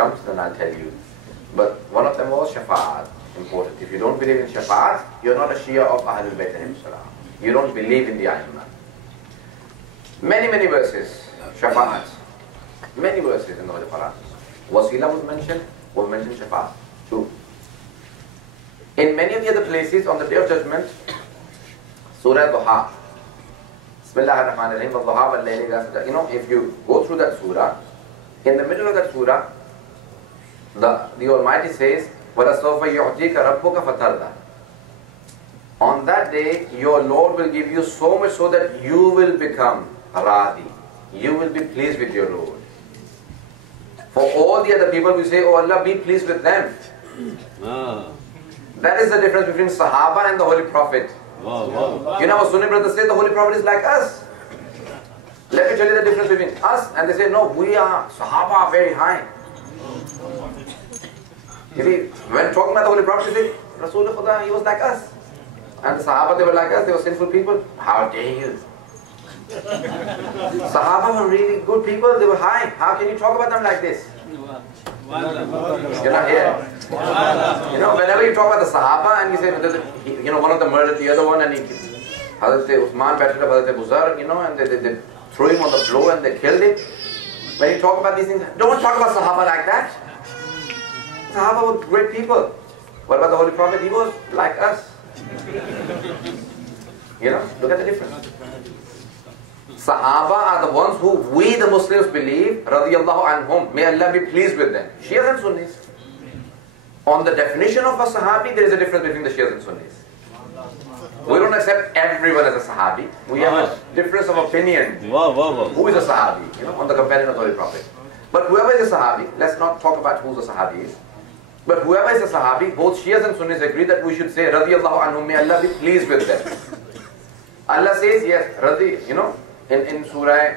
comes, then I'll tell you. But one of them was Shafa'at, important. If you don't believe in Shafa'at, you're not a Shia of Ahlul Bayt alayhim salam. You don't believe in the Aimma. Many verses, Shafa'at. Many verses in the Holy Quran. Wasila was mentioned Shafa'at too. In many of the other places on the Day of Judgment, Surah Duha. Bismillahir-Rahmanir-Rahim, Duha wal layli idha saja. You know, if you go through that surah, in the middle of that surah, the Almighty says, وَلَسَوْفَ يُعْطِيكَ رَبُّكَ فَتَرْضَى. On that day, your Lord will give you so much so that you will become Radi. You will be pleased with your Lord. For all the other people, we say, oh Allah, be pleased with them. That is the difference between Sahaba and the Holy Prophet. You know, our Sunni brothers say the Holy Prophet is like us. Let me tell you the difference between us and they say, no, we are, Sahaba are very high. You see, when talking about the Holy Prophet, they say, Rasulullah Khuda, he was like us. And the Sahaba, they were like us, they were sinful people. How dare you? Sahaba were really good people, they were high. How can you talk about them like this? You're not here. You know, whenever you talk about the Sahaba and you say, you know, one of them murdered the other one and Hazrat Uthman battered up Hazrat Buzar, you know, and they threw him on the floor and they killed him. When you talk about these things, don't talk about Sahaba like that. Sahaba were great people. What about the Holy Prophet? He was like us. You know, look at the difference. Sahaba are the ones who we the Muslims believe, radiyallahu anhum, may Allah be pleased with them. Shias and Sunnis. On the definition of a Sahabi, there is a difference between the Shias and Sunnis. We don't accept everyone as a Sahabi. We have a difference of opinion. Who is a Sahabi? You know, on the companion of the Holy Prophet. But whoever is a Sahabi, let's not talk about who the Sahabi is. But whoever is a Sahabi, both Shias and Sunnis agree that we should say, radiyallahu anhum, may Allah be pleased with them. Allah says, yes, Radi, you know, in Surah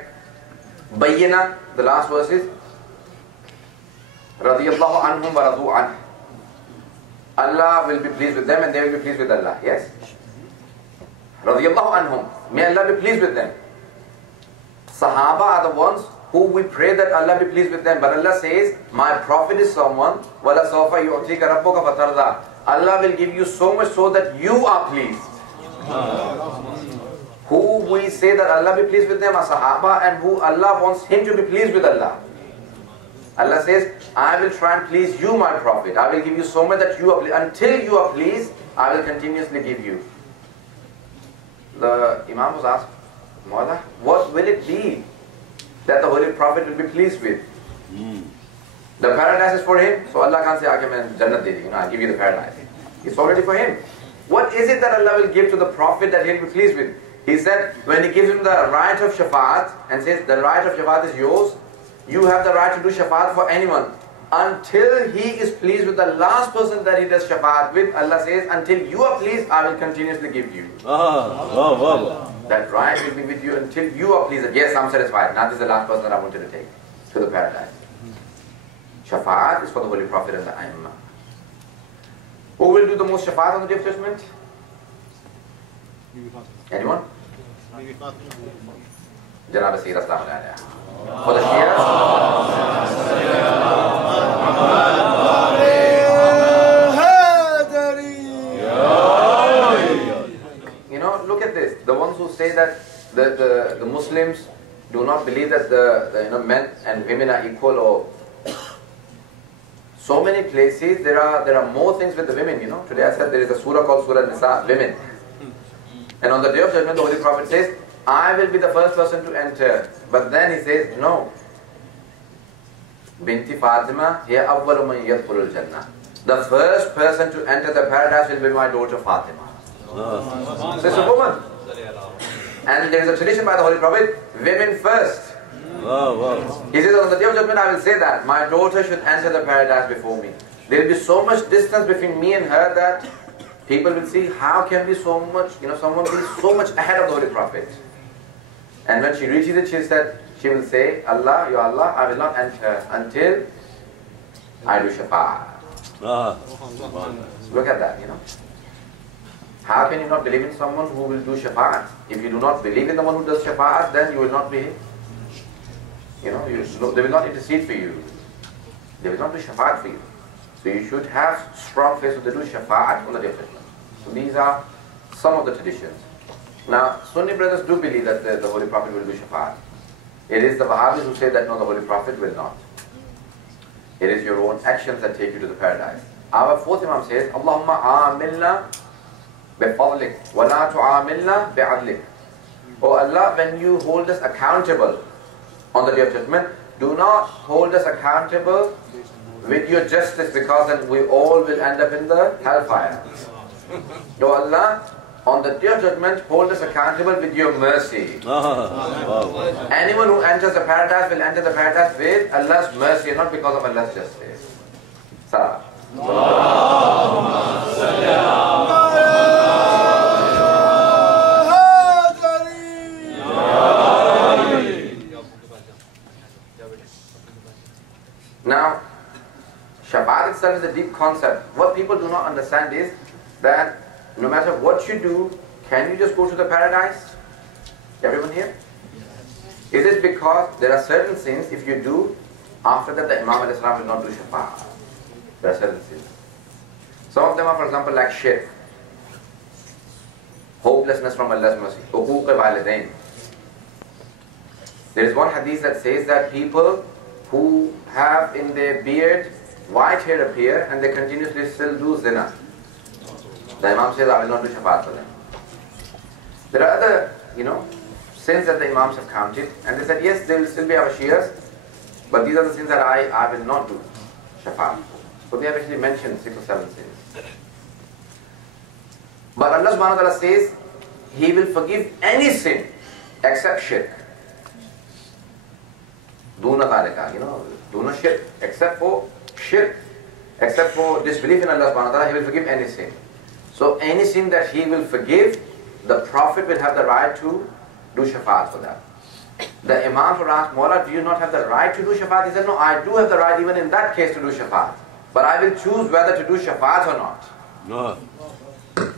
Bayyina, the last verses, radiyallahu anhum wa radu anh. Allah will be pleased with them and they will be pleased with Allah. Yes? Radiyallahu anhum. May Allah be pleased with them. Sahaba are the ones who we pray that Allah be pleased with them. But Allah says, my Prophet is someone, وَلَا سَوْفَ يُعْطِيكَ رَبُّكَ فَتَرْضَى. Allah will give you so much so that you are pleased. Who we say that Allah be pleased with them are Sahaba and who Allah wants him to be pleased with Allah. Allah says, I will try and please you, my Prophet. I will give you so much that you are pleased. Until you are pleased, I will continuously give you. The Imam was asked, Mawla, what will it be that the Holy Prophet will be pleased with? The paradise is for him, so Allah can't say, I'll give you the paradise. It's already for him. What is it that Allah will give to the Prophet that he'll be pleased with? He said, when he gives him the right of Shafa'at and says, the right of Shafa'at is yours, you have the right to do Shafa'at for anyone. Until he is pleased with the last person that he does Shafa'at with, Allah says, until you are pleased, I will continuously give you. That right will be with you until you are pleased. Yes, I'm satisfied. Now this is the last person that I wanted to take to the paradise. Shafa'at is for the Holy Prophet and the Aimma. Who will do the most Shafa'at on the Day of Judgment? Anyone? Janab Sayyid Astaana-e-Zehra. For the Shias? You know, look at this. The ones who say that the Muslims do not believe that the men and women are equal, or so many places there are more things with the women. You know, today I said there is a surah called Surah Nisa, women. And on the Day of Judgment, the Holy Prophet says, I will be the first person to enter. But then he says, no. Binti Fatima, hiya awwalu man yadkhulul jannah. The first person to enter the paradise will be my daughter Fatima. So it's a woman. And there is a tradition by the Holy Prophet, women first. He says, on the Day of Judgment, I will say that my daughter should enter the paradise before me. There will be so much distance between me and her that people will see how can be so much, someone be so much ahead of the Holy Prophet. And when she reaches it, she will say, Allah, Ya Allah, I will not enter until I do Shafa'at. Look at that, How can you not believe in someone who will do Shafa'at? If you do not believe in the one who does Shafa'at, then you will not be, they will not intercede for you. They will not do shafa'at for you. So you should have strong faith that they do shafa'at on the Day of Judgment. So these are some of the traditions. Now, Sunni brothers do believe that the Holy Prophet will do shafa'at. It is the Wahhabis who say that no, the Holy Prophet will not. It is your own actions that take you to the paradise. Our fourth Imam says, Allahumma amilna bi-fadlik wa la tu'amilna bi-adlik. Oh Allah, when you hold us accountable on the Day of Judgment, do not hold us accountable with your justice, because then we all will end up in the hellfire. Oh Allah, on the Day of Judgment, hold us accountable with your mercy. Anyone who enters the paradise will enter the paradise with Allah's mercy, and not because of Allah's justice. Salah. Now, Shabbat itself is a deep concept. What people do not understand is that no matter what you do, can you just go to the paradise? Everyone here? Is it because there are certain sins, if you do, after that the Imam al-Islam will not do Shabbat? There are certain sins. Some of them are, for example, like shirk, hopelessness from Allah's mercy, uquq walidain. There is one hadith that says that people who have in their beard white hair appear and they continuously still do zina, the Imam says, I will not do shafaat for them. There are other, sins that the Imams have counted, and they said, yes, they will still be our shias, but these are the sins that I will not do shafaat. So they have actually mentioned 6 or 7 sins. But Allah subhanahu wa ta'ala says, He will forgive any sin except shirk. Duna dhalika, duna shirk, except for shirk, except for disbelief in Allah subhanahu wa ta'ala, He will forgive any sin. So any sin that He will forgive, the Prophet will have the right to do shafaat for that. The Imam would ask, Mawla, do you not have the right to do shafaat? He said, no, I do have the right even in that case to do shafaat. But I will choose whether to do shafaat or not. No.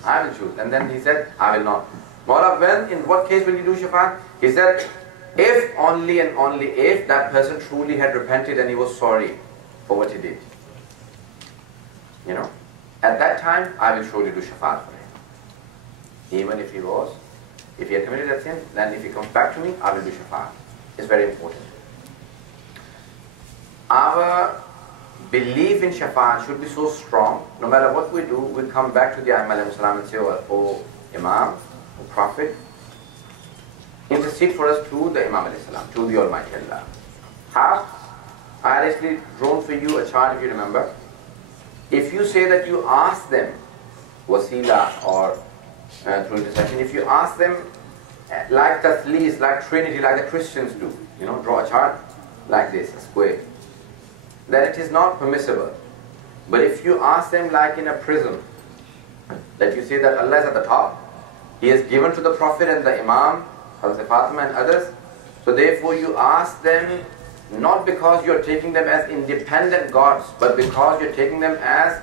I will choose. And then he said, I will not. Mawla, when, in what case will you do shafaat? He said, if only and only if that person truly had repented and he was sorry for what he did. At that time, I will surely do shafaat for him. Even if he had committed that sin, then if he comes back to me, I will do shafaat. It's very important. Our belief in shafaat should be so strong, no matter what we do, we come back to the Aimam alayhi salam and say, oh Imam, O Prophet, intercede for us to the Imam alayhi salam, to the Almighty Allah. How? I had actually drawn for you a chart, if you remember. If you say that you ask them wasila or through intercession, if you ask them like tathlis, like Trinity, like the Christians do, draw a chart like this, a square, then it is not permissible. But if you ask them like in a prism, that you say that Allah is at the top, He has given to the Prophet and the Imam, Hazrat Fatima and others, so therefore you ask them not because you're taking them as independent gods, but because you're taking them as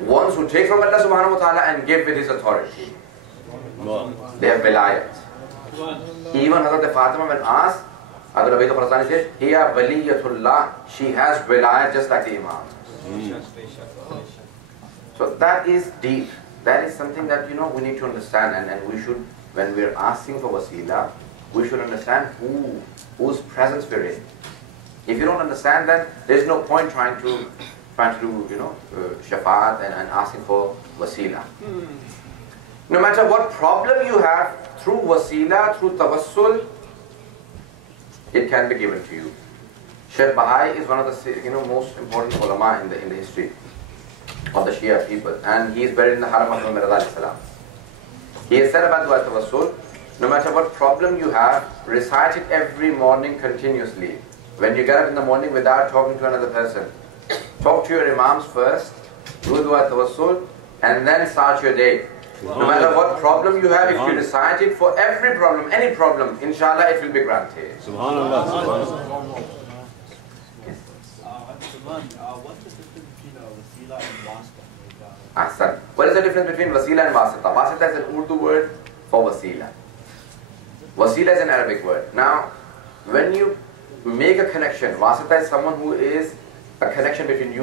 ones who take from Allah subhanahu wa ta'ala and give with His authority. They have vilayat. Even Hazrat Fatima when asked, Hazrat Abid al-Farasani says, Hiya waliyatullah, she has vilayat just like the Imam. So that is deep. That is something that we need to understand, and we should, when we're asking for wasila, we should understand whose presence we're in. If you don't understand that, there's no point trying to do shafaat and asking for wasila. No matter what problem you have, through wasila, through tawassul, it can be given to you. Sheikh Bahai is one of the most important ulama in the history of the Shia people, and he is buried in the Haram of Moulana Ali Raza Rizvi. He has said about dua tawassul, no matter what problem you have, recite it every morning continuously. When you get up in the morning without talking to another person, talk to your imams first, do dua tawassul, and then start your day. No matter what problem you have, if you recite it for every problem, any problem, inshallah it will be granted. Subhanallah. What's the difference between wasila and wasita? Ahsan. What is the difference between wasila and wasita? Wasita is an Urdu word for wasila. Wasila is an Arabic word. Now, when you make a connection, wasita is someone who is a connection between you